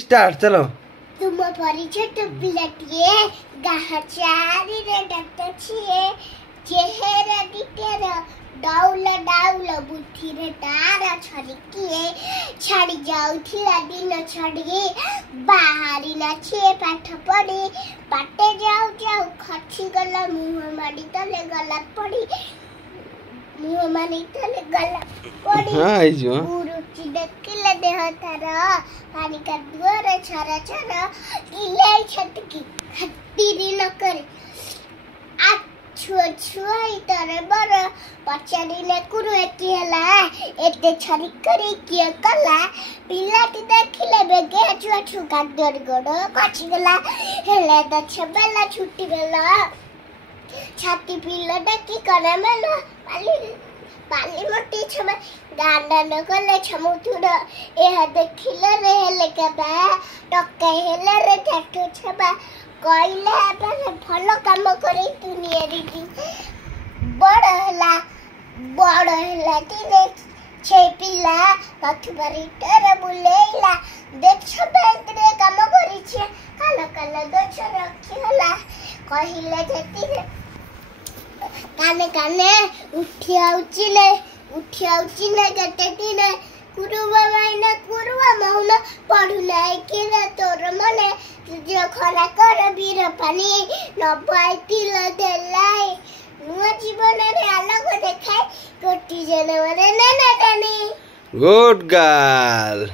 Start चलो। तुम परिचय तो पिलटिए गाहचारी रे डॉक्टर छिए चेहरा दिटेर डाउल डाउल बुद्धि रे तारा छड़किए छाड़ी जाउथिला दिन छड़ी बाहरी ना छे पाठ पढ़ी बाटे जाऊ जाऊ खची गला मुंह माडी तले गला पड़ी मुंह माडी तले गला पड़ी हां जो गुरु ची देखले देह तारा पानी का दुआर छरा छरा इले छटकी हत्तीरी न करे आ छुआ छुआ इतरे बर पचारी ने कुरु एकी हला एते छरी करे किया कला पिलाटी देखले बेगे छुआ छुका दर गोड़ कछि गला हेले द छबला छुट्टी गला छाती पिला डकी करे मेला पाली मोटी छबे गांडा न गले छमुथुर एह देखिले रे हेले केबा टक्का हेले रे ठाठो छबा कइले आपन भलो काम करे दुनिया री बड़ हला तिने छे पिला कथबारी तर बुलेला देख छबे इतने काम करी छे काला काला दोछ रखी हला कहिले जति काने काने उठी आउची ने गटटी ने कुरुवा माइना कुरुवा महुना पढु नै के रे तोर मने जो खरा कर वीर पानी न पाइतिल देलाई नुवा जीवन रे आलोक देखाय कोटी जनवरे ने टानी गुड गर्ल।